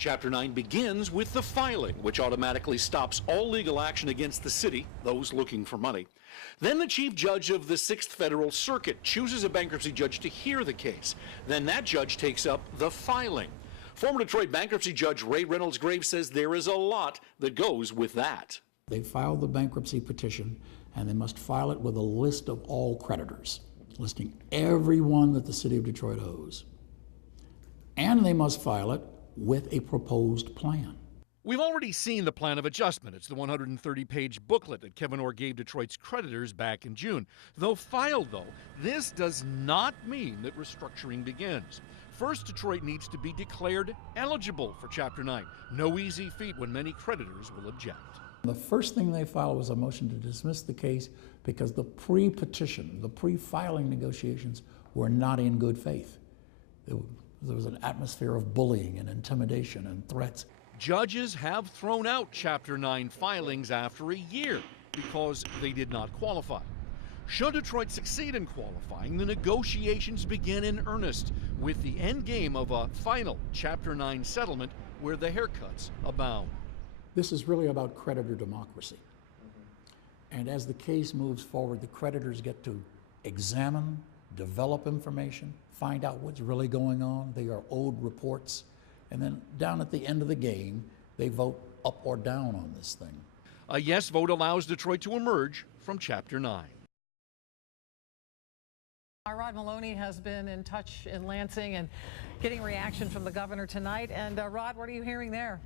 Chapter 9 begins with the filing, which automatically stops all legal action against the city, those looking for money. Then the chief judge of the 6th Federal Circuit chooses a bankruptcy judge to hear the case. Then that judge takes up the filing. Former Detroit bankruptcy judge Ray Reynolds Graves says there is a lot that goes with that. They file the bankruptcy petition, and they must file it with a list of all creditors, listing everyone that the city of Detroit owes. And they must file it with a proposed plan. We've already seen the plan of adjustment. It's the 130-page booklet that Kevin Orr gave Detroit's creditors back in June. Though filed, this does not mean that restructuring begins. First, Detroit needs to be declared eligible for Chapter 9. No easy feat when many creditors will object. The first thing they filed was a motion to dismiss the case because the pre-petition, the pre-filing negotiations were not in good faith. There was an atmosphere of bullying and intimidation and threats. Judges have thrown out Chapter 9 filings after a year because they did not qualify. Should Detroit succeed in qualifying, the negotiations begin in earnest with the end game of a final Chapter 9 settlement where the haircuts abound. This is really about creditor democracy. And as the case moves forward, the creditors get to examine, develop information, find out what's really going on. They are owed reports. And then down at the end of the game, they vote up or down on this thing. A yes vote allows Detroit to emerge from Chapter 9. Rod Meloni has been in touch in Lansing and getting reaction from the governor tonight. And Rod, what are you hearing there?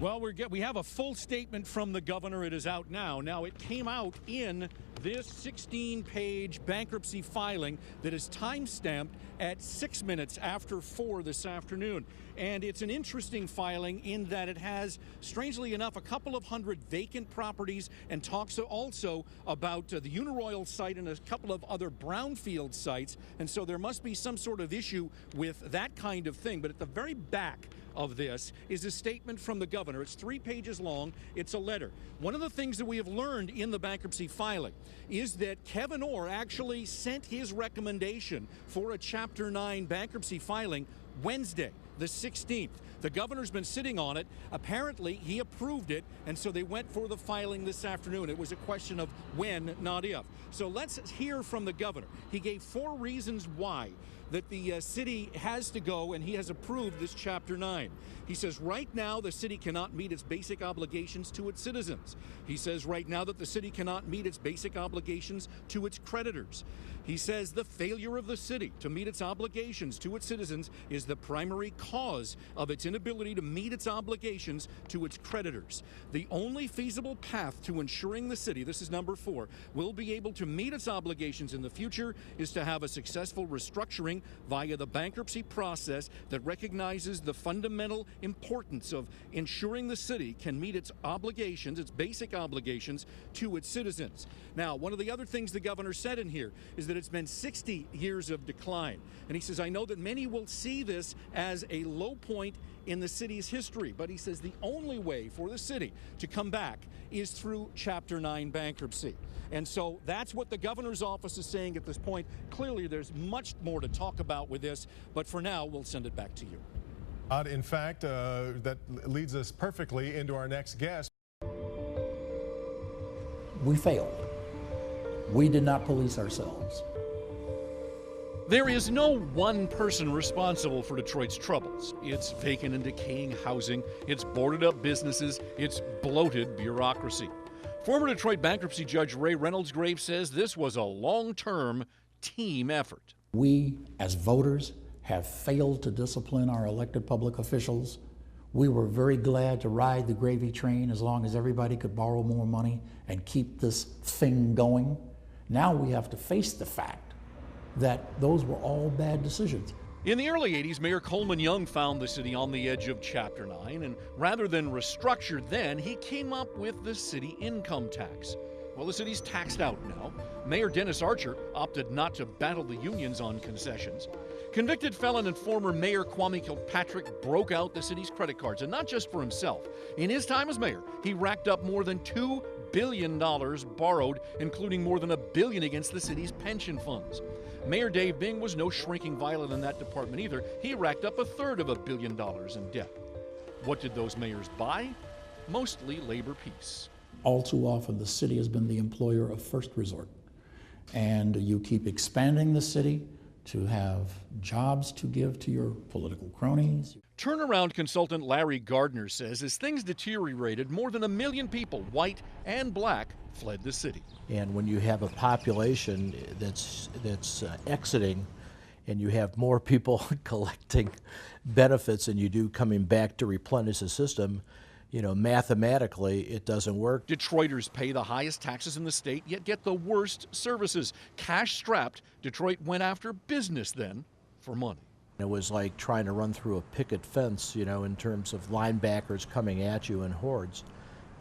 Well, we have a full statement from the governor. It is out now. Now, it came out in this 16-page bankruptcy filing that is time-stamped at 6 minutes after 4 this afternoon. And it's an interesting filing in that it has, strangely enough, a couple of hundred vacant properties and talks also about the Uniroyal site and a couple of other brownfield sites. And so there must be some sort of issue with that kind of thing. But at the very back of this is a statement from the governor. It's 3 pages long. It's a letter. One of the things that we have learned in the bankruptcy filing is that Kevin Orr actually sent his recommendation for a Chapter 9 bankruptcy filing Wednesday, the 16th. The governor's been sitting on it. Apparently, he approved it, and so they went for the filing this afternoon. It was a question of when, not if. So let's hear from the governor. He gave 4 reasons why that the city has to go, and he has approved this Chapter 9. He says right now the city cannot meet its basic obligations to its citizens. He says right now that the city cannot meet its basic obligations to its creditors. He says the failure of the city to meet its obligations to its citizens is the primary cause of its inability to meet its obligations to its creditors. The only feasible path to ensuring the city, this is number 4, will be able to meet its obligations in the future is to have a successful restructuring via the bankruptcy process that recognizes the fundamental importance of ensuring the city can meet its obligations, its basic obligations to its citizens. Now, one of the other things the governor said in here is that it's been 60 years of decline. And he says, I know that many will see this as a low point in the city's history, but he says the only way for the city to come back is through Chapter 9 bankruptcy. And so that's what the governor's office is saying at this point. Clearly, there's much more to talk about with this, but for now, we'll send it back to you. In fact, that leads us perfectly into our next guest. We failed. We did not police ourselves. There is no one person responsible for Detroit's troubles. It's vacant and decaying housing, it's boarded up businesses, it's bloated bureaucracy. Former Detroit bankruptcy judge Ray Reynolds Graves says this was a long-term team effort. We, as voters, have failed to discipline our elected public officials. We were very glad to ride the gravy train as long as everybody could borrow more money and keep this thing going. Now we have to face the fact that those were all bad decisions. In the early 80s, Mayor Coleman Young found the city on the edge of Chapter 9, and rather than restructure then, he came up with the city income tax. Well, the city's taxed out now. Mayor Dennis Archer opted not to battle the unions on concessions. Convicted felon and former Mayor Kwame Kilpatrick broke out the city's credit cards, and not just for himself. In his time as mayor, he racked up more than $2 billion borrowed, including more than $1 billion against the city's pension funds. Mayor Dave Bing was no shrinking violet in that department either. He racked up 1/3 of $1 billion in debt. What did those mayors buy? Mostly labor peace. All too often, the city has been the employer of first resort. And you keep expanding the city to have jobs to give to your political cronies. Turnaround consultant Larry Gardner says as things deteriorated, more than 1 million people, white and black, fled the city. And when you have a population that's exiting, and you have more people collecting benefits than you do coming back to replenish the system, you know, mathematically, it doesn't work. Detroiters pay the highest taxes in the state, yet get the worst services. Cash-strapped, Detroit went after business then for money. It was like trying to run through a picket fence, you know, in terms of linebackers coming at you in hordes.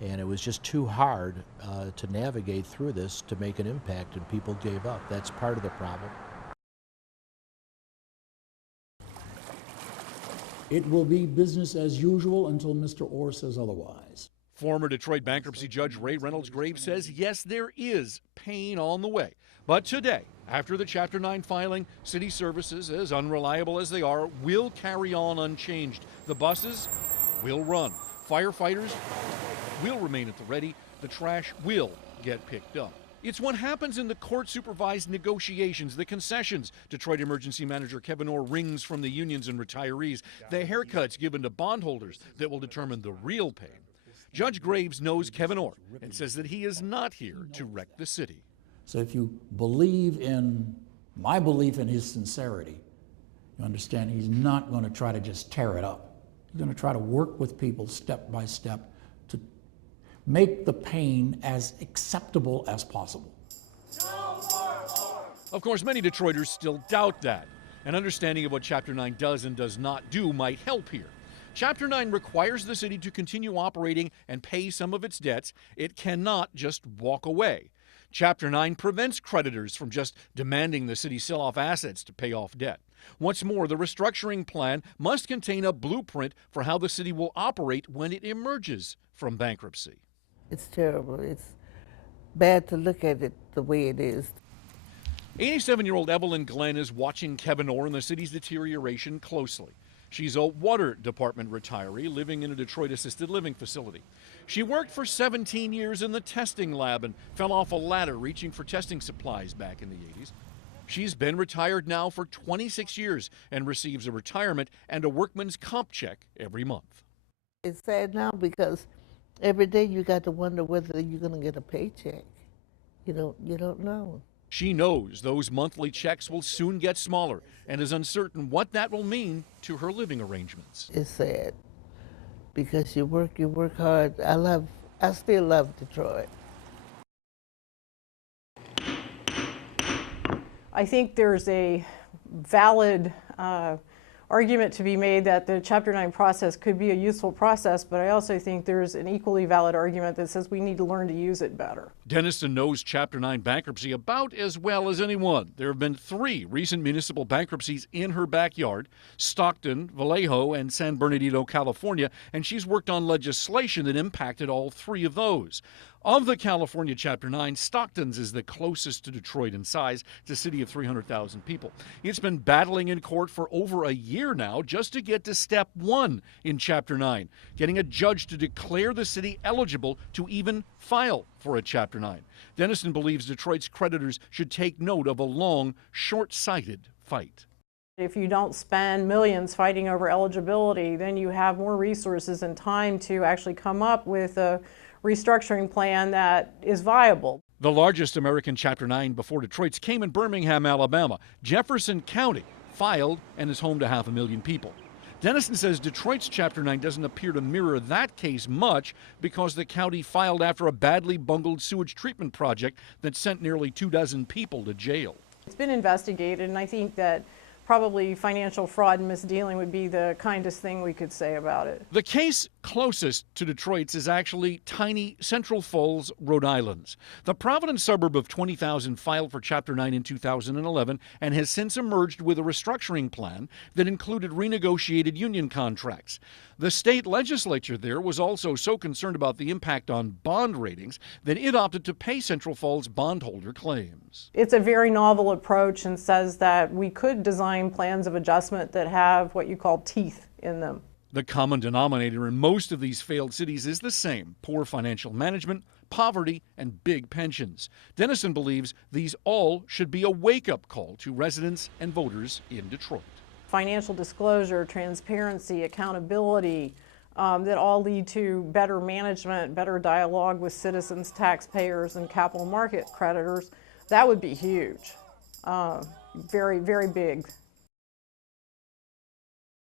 And it was just too hard to navigate through this to make an impact, and people gave up. That's part of the problem. It will be business as usual until Mr. Orr says otherwise. Former Detroit bankruptcy judge Ray Reynolds Graves says, yes, there is pain on the way. But today, after the Chapter 9 filing, city services, as unreliable as they are, will carry on unchanged. The buses will run. Firefighters will remain at the ready. The trash will get picked up. It's what happens in the court-supervised negotiations, the concessions Detroit Emergency Manager Kevin Orr wrings from the unions and retirees, the haircuts given to bondholders that will determine the real pain. Judge Graves knows Kevin Orr and says that he is not here to wreck the city. So if you believe in my belief in his sincerity, you understand he's not going to try to just tear it up. He's going to try to work with people step by step to make the pain as acceptable as possible. Of course, many Detroiters still doubt that. An understanding of what Chapter 9 does and does not do might help here. Chapter 9 requires the city to continue operating and pay some of its debts. It cannot just walk away. Chapter 9 prevents creditors from just demanding the city sell off assets to pay off debt. What's more, the restructuring plan must contain a blueprint for how the city will operate when it emerges from bankruptcy. It's terrible. It's bad to look at it the way it is. 87-year-old Evelyn Glenn is watching Kevin Orr and the city's deterioration closely. She's a water department retiree living in a Detroit assisted living facility. She worked for 17 years in the testing lab and fell off a ladder reaching for testing supplies back in the 80s. She's been retired now for 26 years and receives a retirement and a workman's comp check every month. It's sad now because every day you got to wonder whether you're going to get a paycheck. You don't know. She knows those monthly checks will soon get smaller and is uncertain what that will mean to her living arrangements. It's sad because you work hard. I still love Detroit. I think there's a valid argument to be made that the Chapter 9 process could be a useful process, but I also think there's an equally valid argument that says we need to learn to use it better. Denniston knows Chapter 9 bankruptcy about as well as anyone. There have been 3 recent municipal bankruptcies in her backyard, Stockton, Vallejo, and San Bernardino, California, and she's worked on legislation that impacted all 3 of those. Of the California Chapter 9, Stockton's is the closest to Detroit in size. It's a city of 300,000 people. It's been battling in court for over a year now just to get to step 1 in Chapter 9, getting a judge to declare the city eligible to even file for a Chapter 9. Denniston believes Detroit's creditors should take note of a long, short-sighted fight. If you don't spend millions fighting over eligibility, then you have more resources and time to actually come up with a restructuring plan that is viable. The largest American Chapter 9 before Detroit's came in Birmingham, Alabama. Jefferson County filed and is home to 500,000 people. Denniston says Detroit's Chapter 9 doesn't appear to mirror that case much because the county filed after a badly bungled sewage treatment project that sent nearly 24 people to jail. It's been investigated, and I think that probably financial fraud and misdealing would be the kindest thing we could say about it. The case closest to Detroit's is actually tiny Central Falls, Rhode Island's. The Providence suburb of 20,000 filed for Chapter 9 in 2011 and has since emerged with a restructuring plan that included renegotiated union contracts. The state legislature there was also so concerned about the impact on bond ratings that it opted to pay Central Falls bondholder claims. It's a very novel approach and says that we could design plans of adjustment that have what you call teeth in them. The common denominator in most of these failed cities is the same: poor financial management, poverty, and big pensions. Dennison believes these all should be a wake-up call to residents and voters in Detroit. Financial disclosure, transparency, accountability, that all lead to better management, better dialogue with citizens, taxpayers, and capital market creditors. That would be huge. Very, very big.